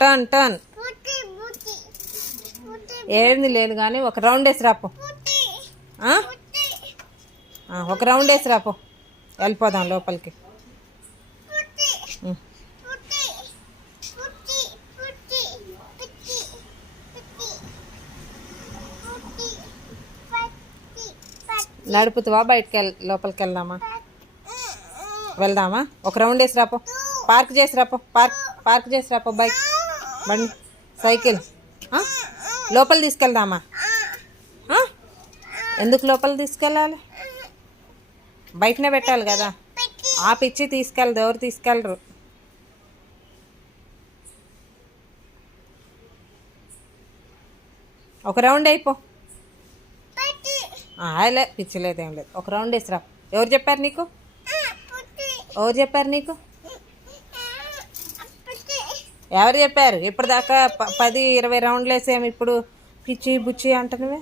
Turn turn ఏంది లేదు కానీ ఒక రౌండ్ వేసి రాపో. ఒక రౌండ్ వేసి రాపో, వెళ్ళిపోదాం లోపలికి. నడుపుతావా బయటకి లోపలికి వెళ్దామా? ఒక రౌండ్ వేసి రాపో, పార్క్ చేసి రాపో, పార్క్ చేసి రాపో. బైక్ బండి సైకిల్ లోపల తీసుకెళ్దామా? ఎందుకు లోపల తీసుకెళ్ళాలి? బయటనే పెట్టాలి కదా. ఆపిచ్చి తీసుకెళ్ళదు, ఎవరు తీసుకెళ్ళరు. ఒక రౌండ్ అయిపో. లే పిచ్చిలేదేం లేదు, ఒక రౌండ్ వేసిరా. ఎవరు చెప్పారు నీకు? ఎవరు చెప్పారు నీకు? ఎవరు చెప్పారు? ఇప్పటిదాకా 10-20 రౌండ్లు వేసాము, ఇప్పుడు పిచ్చి బుచ్చి అంటున్నావే.